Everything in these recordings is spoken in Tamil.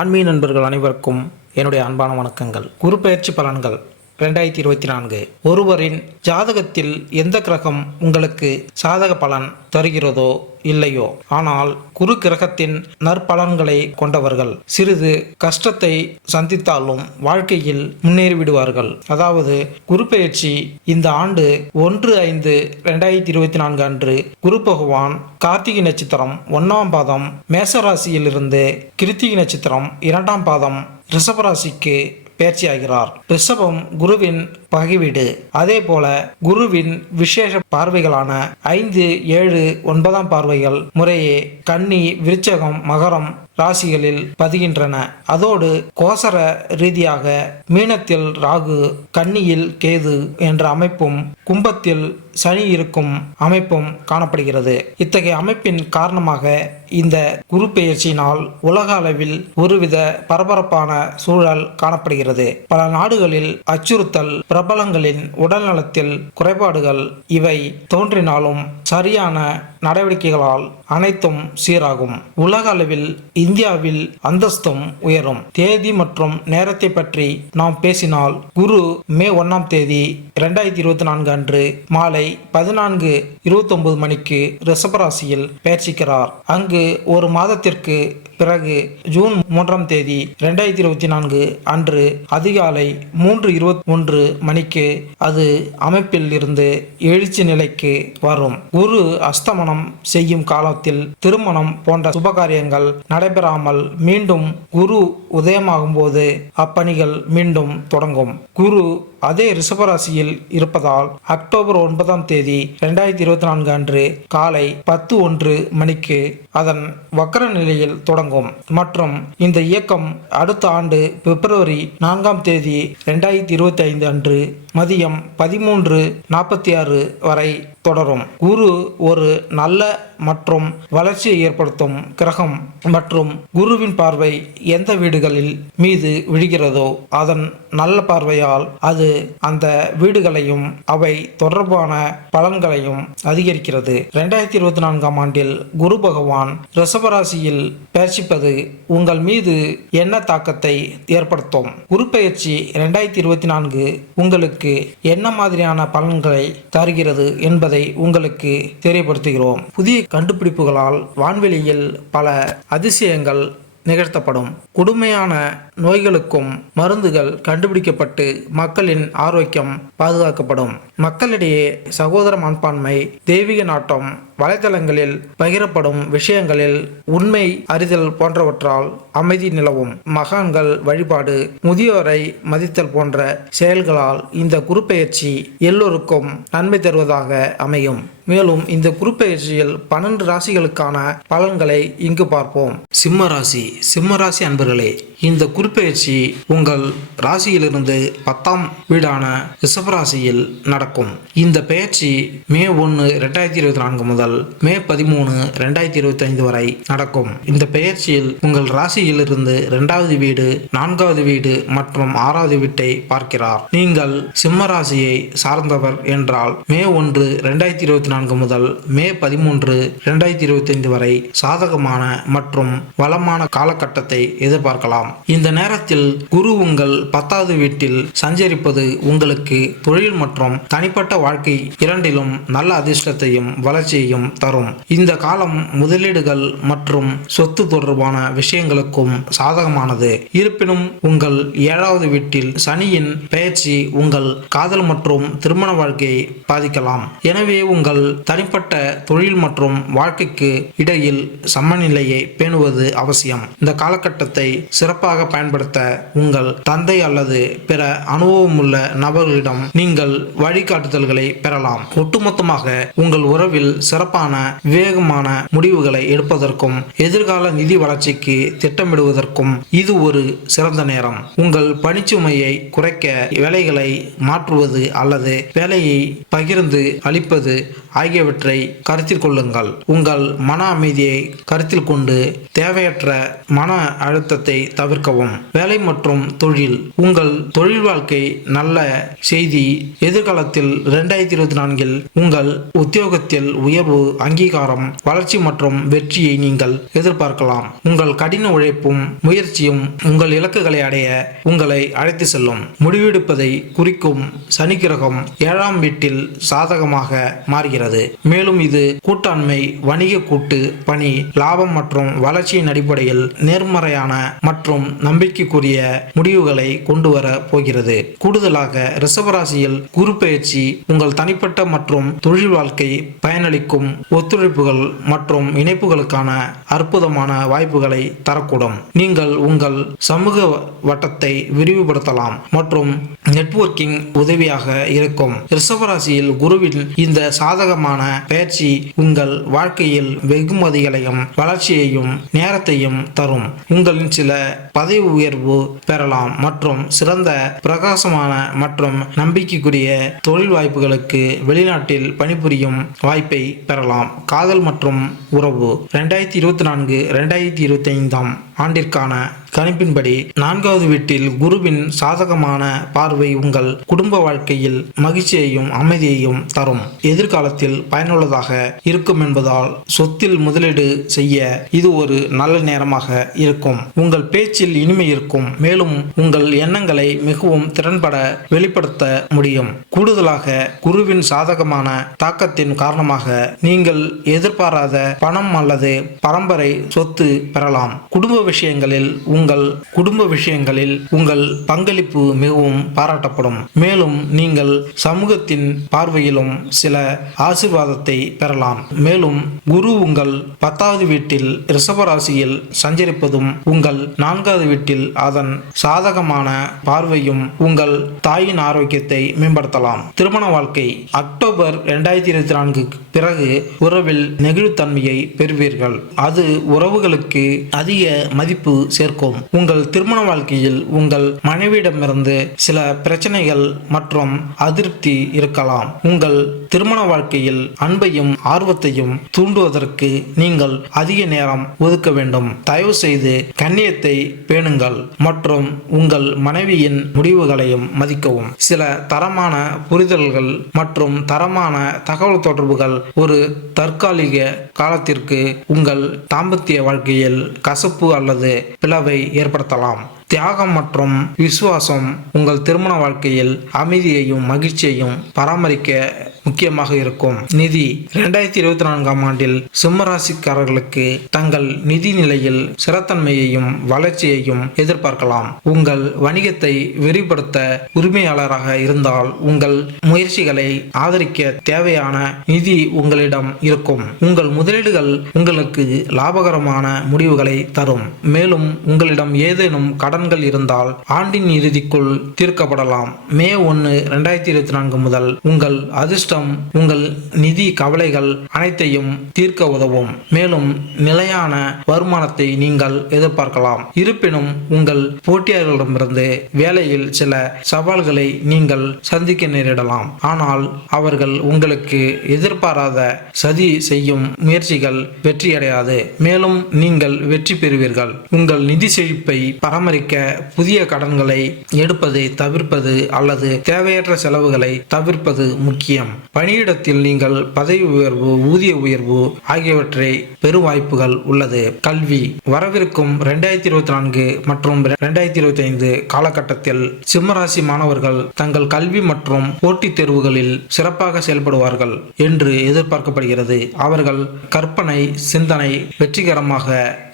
ஆன்மீக நண்பர்கள் அனைவருக்கும் என்னுடைய அன்பான வணக்கங்கள். குரு பெயர்ச்சி பலன்கள் 2024. ஒருவரின் ஜாதகத்தில் எந்த கிரகம் உங்களுக்கு சாதக பலன் தருகிறதோ இல்லையோ, ஆனால் குரு கிரகத்தின் நற்பலன்களை கொண்டவர்கள் சிறிது கஷ்டத்தை சந்தித்தாலும் வாழ்க்கையில் முன்னேறிவிடுவார்கள். அதாவது குரு பெயர்ச்சி இந்த ஆண்டு 1/5/2024 அன்று குரு பகவான் கார்த்திகை நட்சத்திரம் 1ஆம் பாதம் மேசராசியிலிருந்து கிருத்திகை நட்சத்திரம் 2ஆம் பாதம் ரிஷபராசிக்கு பெயர்ச்சியாகிறார். ரிஷபம் குருவின் பகைவீடு. அதே போல குருவின் விசேஷ பார்வைகளான 5, 7, 9ஆம் பார்வைகள் முறையே கன்னி, விருச்சகம், மகரம் ராசிகளில் பதிகின்றன. அதோடு கோசர ரீதியாக மீனத்தில் ராகு, கன்னியில் கேது என்ற அமைப்பும், கும்பத்தில் சனி இருக்கும் அமைப்பும் காணப்படுகிறது. இத்தகைய அமைப்பின் காரணமாக இந்த குரு பெயர்ச்சியினால் உலக அளவில் ஒருவித பரபரப்பான சூழல் காணப்படுகிறது. பல நாடுகளில் அச்சுறுத்தல், பிரபலங்களின் உடல்நலத்தில் குறைபாடுகள் இவை தோன்றினாலும் சரியான நடவடிக்கைகளால் அனைத்தும் சீராகும். உலக அளவில் இந்தியாவில் அந்தஸ்தும் உயரும். தேதி மற்றும் நேரத்தை பற்றி நாம் பேசினால், குரு மே 1ஆம் தேதி 2024 அன்று மாலை 14:29 மணிக்கு ரிஷபராசியில் பெயர்ச்சிக்கிறார். அங்கு ஒரு மாதத்திற்கு பிறகு ஜூன் 3ஆம் தேதி 2024 அன்று அதிகாலை 3:21 மணிக்கு அது அமைப்பில் இருந்து எழுச்சி நிலைக்கு வரும். குரு அஸ்தமனம் செய்யும் காலத்தில் திருமணம் போன்ற சுபகாரியங்கள் நடைபெறாமல் மீண்டும் குரு உதயமாகும் போது அப்பணிகள் மீண்டும் தொடங்கும். குரு அதே ரிஷபராசியில் இருப்பதால் அக்டோபர் 9ஆம் தேதி 2024 அன்று காலை 10:01 மணிக்கு அதன் வக்ர நிலையில் தொடங்கும் மற்றும் இந்த இயக்கம் அடுத்த ஆண்டு பிப்ரவரி 4ஆம் தேதி 2025 அன்று மதியம் 13:46 வரை தொடரும். குரு ஒரு நல்ல மற்றும் வளர்ச்சியை ஏற்படுத்தும் கிரகம் மற்றும் குருவின் பார்வை எந்த வீடுகளில் மீது விழுகிறதோ அதன் நல்ல பார்வையால் அது அந்த வீடுகளையும் அவை தொடர்பான பலன்களையும் அதிகரிக்கிறது. 2024ஆம் ஆண்டில் குரு பகவான் ரிஷபராசியில் பெயர்ச்சிப்பது உங்கள் மீது என்ன தாக்கத்தை ஏற்படுத்தும்? குரு பெயர்ச்சி 2024 உங்களுக்கு என்ன மாதிரியான பலன்களை தருகிறது என்பதை உங்களுக்கு தெரியப்படுத்துகிறோம். புதிய கண்டுபிடிப்புகளால் வான்வெளியில் பல அதிசயங்கள் நிகழ்த்தப்படும். கொடுமையான நோய்களுக்கும் மருந்துகள் கண்டுபிடிக்கப்பட்டு மக்களின் ஆரோக்கியம் பாதுகாக்கப்படும். மக்களிடையே சகோதர மனப்பான்மை, தெய்வீக நாட்டம், வலைதளங்களில் பகிரப்படும் விஷயங்களில் உண்மை அறிதல் போன்றவற்றால் அமைதி நிலவும். மகான்கள் வழிபாடு, முதியோரை மதித்தல் போன்ற செயல்களால் இந்த குரு பெயர்ச்சி எல்லோருக்கும் நன்மை தருவதாக அமையும். மேலும் இந்த குரு பெயர்ச்சியில் 12 ராசிகளுக்கான பலன்களை இங்கு பார்ப்போம். சிம்ம ராசி. சிம்ம ராசி அன்பர்களே, இந்த குரு பெயர்ச்சி உங்கள் ராசியிலிருந்து 10ஆம் வீடான ரிஷபராசியில் நடக்கும். இந்த பெயர்ச்சி மே 1, 2024 முதல் மே 13, 2025 வரை நடக்கும். இந்த பெயர்ச்சியில் உங்கள் ராசியிலிருந்து 2வது வீடு, 4வது வீடு மற்றும் 6வது வீட்டை பார்க்கிறார். நீங்கள் சிம்ம ராசியை சார்ந்தவர் என்றால் மே 1, 2024 முதல் மே 13, 2025 வரை சாதகமான மற்றும் வளமான காலகட்டத்தை எதிர்பார்க்கலாம். இந்த நேரத்தில் குரு உங்கள் 10வது வீட்டில் சஞ்சரிப்பது உங்களுக்கு தொழில் மற்றும் தனிப்பட்ட வாழ்க்கை இரண்டிலும் நல்ல அதிர்ஷ்டத்தையும் வளர்ச்சியையும் தரும். இந்த காலம் முதலீடுகள் மற்றும் சொத்து தொடர்பான விஷயங்களுக்கும் சாதகமானது. இருப்பினும் உங்கள் 7வது வீட்டில் சனியின் பெயர்ச்சி உங்கள் காதல் மற்றும் திருமண வாழ்க்கையை பாதிக்கலாம். எனவே உங்கள் தனிப்பட்ட தொழில் மற்றும் வாழ்க்கைக்கு இடையில் சமநிலையை பேணுவது அவசியம். இந்த காலகட்டத்தை சிறப்பாக பயன்படுத்த உங்கள் தந்தை அல்லது பிற அனுபவமுள்ள நபர்களிடம் நீங்கள் வழிகாட்டுதல்களை பெறலாம். ஒட்டுமொத்தமாக உங்கள் உறவில் சிறப்பான விவேகமான முடிவுகளை எடுப்பதற்கும் எதிர்கால நிதி வளர்ச்சிக்கு திட்டமிடுவதற்கும் இது ஒரு சிறந்த நேரம். உங்கள் பணிச்சுமையை குறைக்க வேலைகளை மாற்றுவது அல்லது வேலையை பகிர்ந்து அளிப்பது ஆகியவற்றை கருத்தில் கொள்ளுங்கள். உங்கள் மன அமைதியை கருத்தில் கொண்டு தேவையற்ற மன அழுத்தத்தை தவிர்க்கவும். வேலை மற்றும் தொழில். உங்கள் தொழில் வாழ்க்கை நல்ல செய்தி. எதிர்காலத்தில் 2024 உங்கள் உத்தியோகத்தில் உயர்வு, அங்கீகாரம், வளர்ச்சி மற்றும் வெற்றியை நீங்கள் எதிர்பார்க்கலாம். உங்கள் கடின உழைப்பும் முயற்சியும் உங்கள் இலக்குகளை அடைய உங்களை அழைத்து செல்லும். முடிவெடுப்பதை குறிக்கும் சனி கிரகம் 7ஆம் வீட்டில் சாதகமாக மாறுகிறது. மேலும் இது கூட்டாண்மை, வணிக கூட்டு பணி, லாபம் மற்றும் வளர்ச்சியின் அடிப்படையில் நேர்மறையான மற்றும் நம்பிக்கைக்குரிய முடிவுகளை கொண்டு வர போகிறது. கூடுதலாக ரிஷபராசியில் குரு பெயர்ச்சி உங்கள் தனிப்பட்ட மற்றும் தொழில் வாழ்க்கை பயனளிக்கும் ஒத்துழைப்புகள் மற்றும் இணைப்புகளுக்கான அற்புதமான வாய்ப்புகளை தரக்கூடும். நீங்கள் உங்கள் சமூக வட்டத்தை விரிவுபடுத்தலாம் மற்றும் நெட்வொர்க்கிங் உதவியாக இருக்கும். ரிஷபராசியில் குருவின் இந்த சாதகமான பெயர்ச்சி உங்கள் வாழ்க்கையில் வெகுமதிகளையும் வளர்ச்சியையும் நேரத்தையும் தரும். உங்களின் சில பதவி உயர்வு பெறலாம் மற்றும் சிறந்த பிரகாசமான மற்றும் நம்பிக்கைக்குரிய தொழில் வாய்ப்புகளுக்கு வெளிநாட்டில் பணிபுரியும் வாய்ப்பை பெறலாம். காதல் மற்றும் உறவு. 2024-2025 ஆண்டிற்கான கணிப்பின்படி 4வது வீட்டில் குருவின் சாதகமான பார்வை உங்கள் குடும்ப வாழ்க்கையில் மகிழ்ச்சியையும் அமைதியையும் தரும். எதிர்காலத்தில் பயனுள்ளதாக இருக்கும் என்பதால் சொத்தில் முதலீடு செய்ய இது ஒரு நல்ல நேரமாக இருக்கும். உங்கள் பேச்சில் இனிமை இருக்கும். மேலும் உங்கள் எண்ணங்களை மிகவும் திறன்பட வெளிப்படுத்த முடியும். கூடுதலாக குருவின் சாதகமான தாக்கத்தின் காரணமாக நீங்கள் எதிர்பாராத பணம் அல்லது பரம்பரை சொத்து பெறலாம். குடும்ப விஷயங்களில் உங்கள் பங்களிப்பு மிகவும் பாராட்டப்படும். மேலும் நீங்கள் சமூகத்தின் பார்வையிலும் சில ஆசீர்வாதத்தை பெறலாம். மேலும் குரு உங்கள் 10வது வீட்டில் ரிஷபராசியில் சஞ்சரிப்பதும் உங்கள் 4வது வீட்டில் அதன் சாதகமான பார்வையும் உங்கள் தாயின் ஆரோக்கியத்தை மேம்படுத்தலாம். திருமண வாழ்க்கை. அக்டோபர் 2024 பிறகு உறவில் நெகிழ்வுத்தன்மையை பெறுவீர்கள். அது உறவுகளுக்கு அதிக மதிப்பு சேர்க்கும். உங்கள் திருமண வாழ்க்கையில் உங்கள் மனைவியிடமிருந்து சில பிரச்சனைகள் மற்றும் அதிருப்தி இருக்கலாம். உங்கள் திருமண வாழ்க்கையில் அன்பையும் ஆர்வத்தையும் தூண்டுவதற்கு நீங்கள் அதிக நேரம் ஒதுக்க வேண்டும். தயவு செய்து கண்ணியத்தை பேணுங்கள் மற்றும் உங்கள் மனைவியின் முடிவுகளையும் மதிக்கவும். சில தரமான புரிதல்கள் மற்றும் தரமான தகவல் தொடர்புகள் ஒரு தற்காலிக காலத்திற்கு உங்கள் தாம்பத்திய வாழ்க்கையில் கசப்பு அல்லது பிளவை ஏற்படுத்தலாம். தியாகம் மற்றும் விசுவாசம் உங்கள் திருமண வாழ்க்கையில் அமைதியையும் மகிழ்ச்சியையும் பராமரிக்க முக்கியமாக இருக்கும். நிதி. 2024 ஆண்டில் சிம்மராசிக்காரர்களுக்கு தங்கள் நிதி நிலையில் ஸ்திரத்தன்மையையும் வளர்ச்சியையும் எதிர்பார்க்கலாம். உங்கள் வணிகத்தை விரிவுபடுத்த உரிமையாளராக இருந்தால் உங்கள் முயற்சிகளை ஆதரிக்க தேவையான நிதி உங்களிடம் இருக்கும். உங்கள் முதலீடுகள் உங்களுக்கு லாபகரமான முடிவுகளை தரும். மேலும் உங்களிடம் ஏதேனும் கடன்கள் இருந்தால் ஆண்டின் இறுதிக்குள் தீர்க்கப்படலாம். மே 1, 2024 முதல் உங்கள் அதிர்ஷ்டம் உங்கள் நிதி கவலைகள் அனைத்தையும் தீர்க்க உதவும். மேலும் நிலையான வருமானத்தை நீங்கள் எதிர்பார்க்கலாம். இருப்பினும் உங்கள் போட்டியாளர்களிடமிருந்து வேலையில் சில சவால்களை நீங்கள் சந்திக்க நேரிடலாம். ஆனால் அவர்கள் உங்களுக்கு எதிர்பாராத சதி செய்யும் முயற்சிகள் வெற்றியடையாது. மேலும் நீங்கள் வெற்றி பெறுவீர்கள். உங்கள் நிதி செழிப்பை பராமரிக்க புதிய கடன்களை எடுப்பதை தவிர்ப்பது அல்லது தேவையற்ற செலவுகளை தவிர்ப்பது முக்கியம். பணியிடத்தில் நீங்கள் பதவி உயர்வு, ஊதிய உயர்வு ஆகியவற்றை பெரும் வாய்ப்புகள் உள்ளது. கல்வி. வரவிருக்கும் 2024 மற்றும் 2025 காலகட்டத்தில் சிம்மராசி மாணவர்கள் தங்கள் கல்வி மற்றும் போட்டித் தேர்வுகளில் சிறப்பாக செயல்படுவார்கள் என்று எதிர்பார்க்கப்படுகிறது. அவர்கள் கற்பனை சிந்தனை வெற்றிகரமாக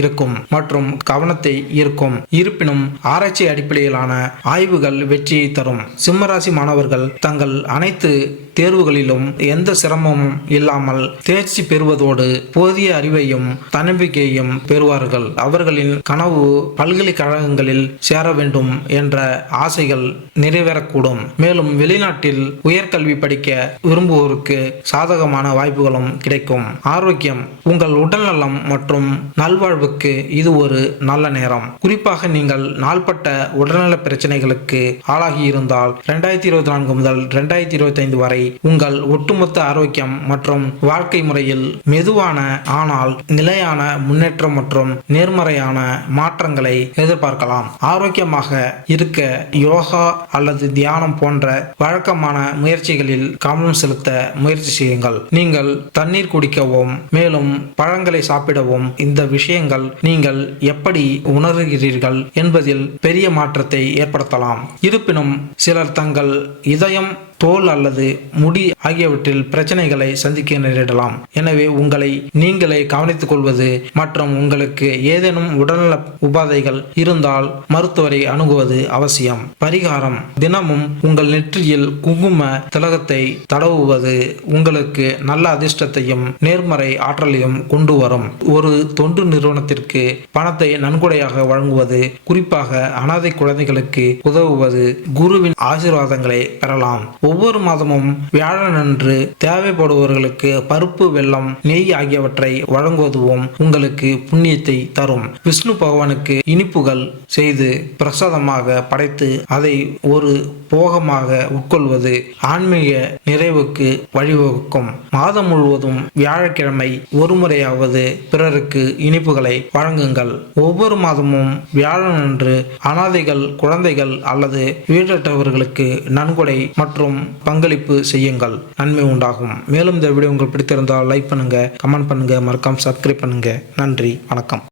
இருக்கும் மற்றும் கவனத்தை ஈர்க்கும். இருப்பினும் ஆராய்ச்சி அடிப்படையிலான ஆய்வுகள் வெற்றியை தரும். சிம்மராசி மாணவர்கள் தங்கள் அனைத்து தேர்வுகளிலும் எந்த சிரமமும் இல்லாமல் தேர்ச்சி பெறுவதோடு போதிய அறிவையும் தன்னம்பிக்கையையும் பெறுவார்கள். அவர்களின் கனவு பல்கலைக்கழகங்களில் சேர வேண்டும் என்ற ஆசைகள் நிறைவேறக்கூடும். மேலும் வெளிநாட்டில் உயர்கல்வி படிக்க விரும்புவோருக்கு சாதகமான வாய்ப்புகளும் கிடைக்கும். ஆரோக்கியம். உங்கள் உடல்நலம் மற்றும் நல்வாழ்வுக்கு இது ஒரு நல்ல நேரம். குறிப்பாக நீங்கள் நாள்பட்ட உடல்நல பிரச்சனைகளுக்கு ஆளாகி இருந்தால் 2024 முதல் 2025 வரை உங்கள் ஒட்டுமொத்த ஆரோக்கியம் மற்றும் வாழ்க்கை முறையில் மெதுவான ஆனால் நிலையான முன்னேற்றம் மற்றும் நேர்மறையான மாற்றங்களை எதிர்பார்க்கலாம். ஆரோக்கியமாக இருக்க யோகா அல்லது தியானம் போன்ற வழக்கமான முயற்சிகளில் கவனம் செலுத்த முயற்சி செய்யுங்கள். நீங்கள் தண்ணீர் குடிக்கவும் மேலும் பழங்களை சாப்பிடவும் இந்த விஷயங்கள் நீங்கள் எப்படி உணர்கிறீர்கள் என்பதில் பெரிய மாற்றத்தை ஏற்படுத்தலாம். இருப்பினும் சிலர் தங்கள் இதயம், தோல் அல்லது முடி ஆகியவற்றில் பிரச்சனைகளை சந்திக்க நேரிடலாம். எனவே உங்களை நீங்களே கவனித்துக் கொள்வது மற்றும் உங்களுக்கு ஏதேனும் உடல்நல உபாதைகள் இருந்தால் மருத்துவரை அணுகுவது அவசியம். பரிகாரம்: தினமும் உங்கள் நெற்றியில் குங்கும திலகத்தை தடவுவது உங்களுக்கு நல்ல அதிர்ஷ்டத்தையும் நேர்மறை ஆற்றலையும் கொண்டு வரும். ஒரு தொண்டு நிறுவனத்திற்கு பணத்தை நன்கொடையாக வழங்குவது, குறிப்பாக அனாதை குழந்தைகளுக்கு உதவுவது, குருவின் ஆசீர்வாதங்களை பெறலாம். ஒவ்வொரு மாதமும் வியாழனன்று தேவைப்படுபவர்களுக்கு பருப்பு, வெல்லம், நெய் ஆகியவற்றை வழங்குவதும் உங்களுக்கு புண்ணியத்தை தரும். விஷ்ணு பகவானுக்கு இனிப்புகள் செய்து பிரசாதமாக படைத்து அதை ஒரு போகமாக உட்கொள்வது ஆன்மீக நிறைவுக்கு வழிவகுக்கும். மாதம் முழுவதும் வியாழக்கிழமை ஒரு முறையாவது பிறருக்கு இனிப்புகளை வழங்குங்கள். ஒவ்வொரு மாதமும் வியாழனன்று அனாதைகள், குழந்தைகள் அல்லது வீடற்றவர்களுக்கு நன்கொடை மற்றும் பங்களிப்பு செய்யுங்கள். நன்மை உண்டாகும். மேலும் இந்த வீடியோ உங்களுக்கு பிடித்திருந்தால் லைக் பண்ணுங்க, கமெண்ட் பண்ணுங்க, மறக்காம சப்ஸ்கிரைப் பண்ணுங்க. நன்றி, வணக்கம்.